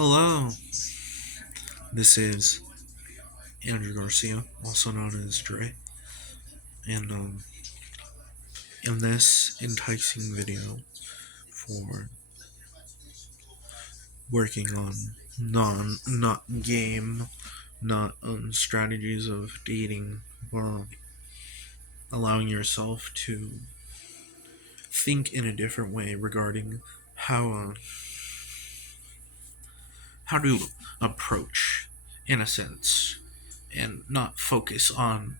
Hello, this is Andrew Garcia, also known as Dre, and in this enticing video for working on not game, not strategies of dating, but allowing yourself to think in a different way regarding how how to approach innocence and not focus on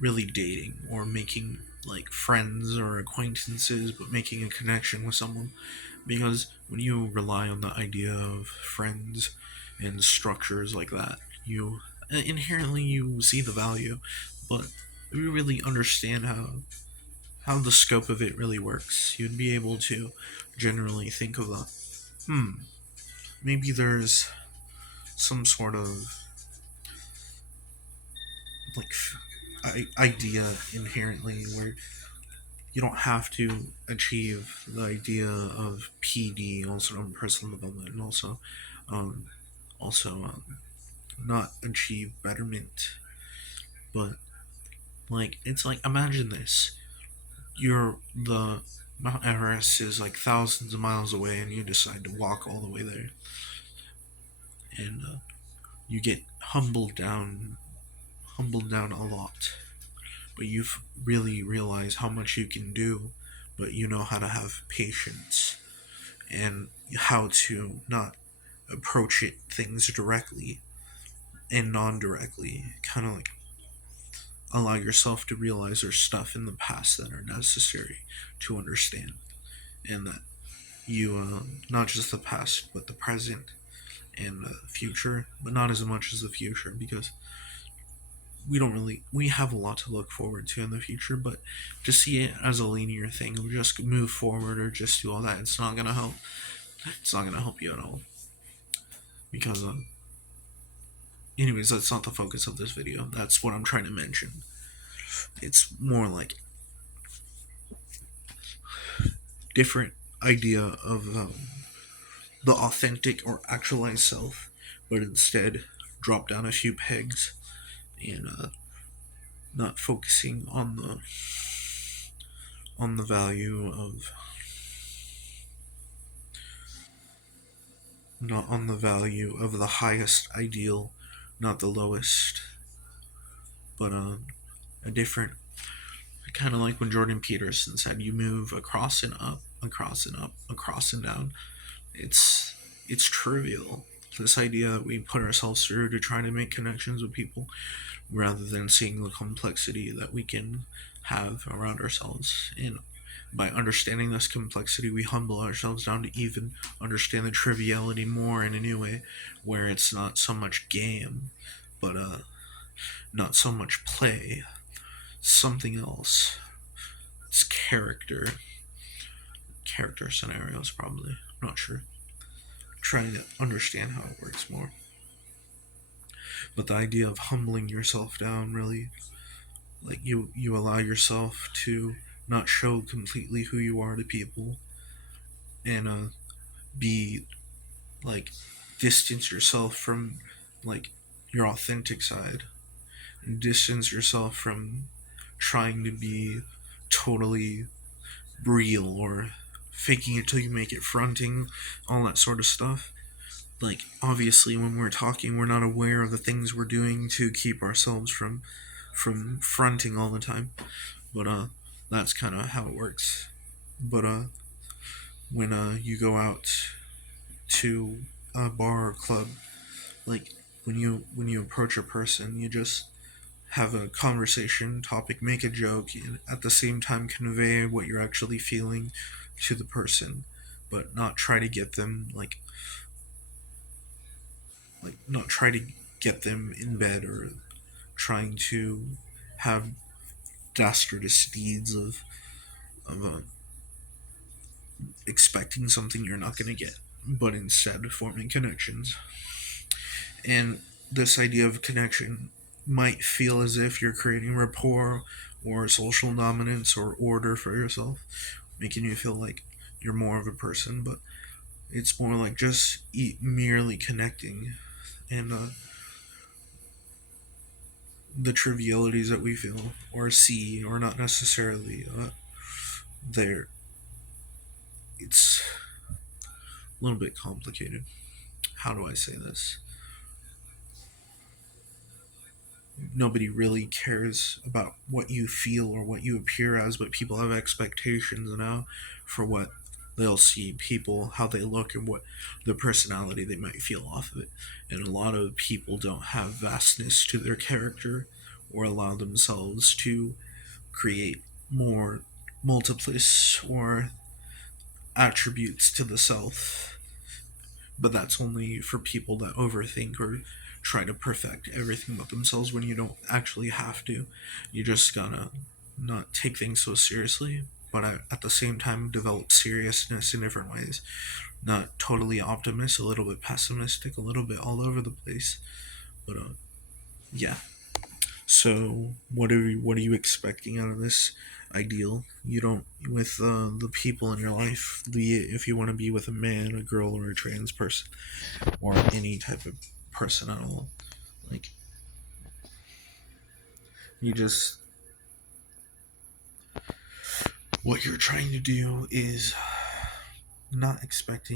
really dating or making like friends or acquaintances, but making a connection with someone. Because when you rely on the idea of friends and structures like that, you inherently you see the value, but you really understand how the scope of it really works. You'd be able to generally think of a maybe there's some sort of like idea inherently where you don't have to achieve the idea of PD, also on personal development, and um, also not achieve betterment. But like, it's like imagine this: you're the Mount Everest is like thousands of miles away, and you decide to walk all the way there, and you get humbled down a lot. But you've really realized how much you can do, but you know how to have patience and how to not approach things directly and non-directly, kind of like allow yourself to realize there's stuff in the past that are necessary to understand, and that you not just the past but the present and the future, but not as much as the future, because we have a lot to look forward to in the future, but to see it as a linear thing of just move forward or just do all that, it's not going to help you at all, because anyways, that's not the focus of this video. That's what I'm trying to mention. It's more like different idea of the authentic or actualized self, but instead drop down a few pegs and not focusing on the value of not on the value of the highest ideal, not the lowest, but a different, kind of like when Jordan Peterson said, you move across and up, across and up, across and down. It's trivial. This idea that we put ourselves through to try to make connections with people, rather than seeing the complexity that we can have around ourselves. And by understanding this complexity, we humble ourselves down to even understand the triviality more in a new way, where it's not so much game, but not so much play, something else. It's character scenarios, probably. I'm not sure. Trying to understand how it works more. But the idea of humbling yourself down, really, like you allow yourself to not show completely who you are to people, and be like distance yourself from like your authentic side, and distance yourself from trying to be totally real or faking it till you make it, fronting, all that sort of stuff. Like, obviously, when we're talking, we're not aware of the things we're doing to keep ourselves from fronting all the time. But that's kind of how it works. But when you go out to a bar or club, like when you approach a person, you just have a conversation topic, make a joke, and at the same time convey what you're actually feeling to the person, but not try to get them like not try to get them in bed, or trying to have dastardous deeds of expecting something you're not going to get, but instead forming connections. And this idea of connection might feel as if you're creating rapport or social dominance or order for yourself, making you feel like you're more of a person, but It's more like just merely connecting, and the trivialities that we feel or see are not necessarily there. It's a little bit complicated. How do I say this? Nobody really cares about what you feel or what you appear as, but people have expectations now for what they'll see people, how they look, and what the personality they might feel off of it. And a lot of people don't have vastness to their character or allow themselves to create more multiplice or attributes to the self, but that's only for people that overthink or try to perfect everything about themselves when you don't actually have to. You just gotta not take things so seriously, but at the same time develop seriousness in different ways. Not totally optimist, a little bit pessimistic, a little bit all over the place. But yeah. So what are you expecting out of this ideal? You don't with the people in your life, be it if you want to be with a man, a girl, or a trans person, or any type of person at all. Like you just what you're trying to do is not expecting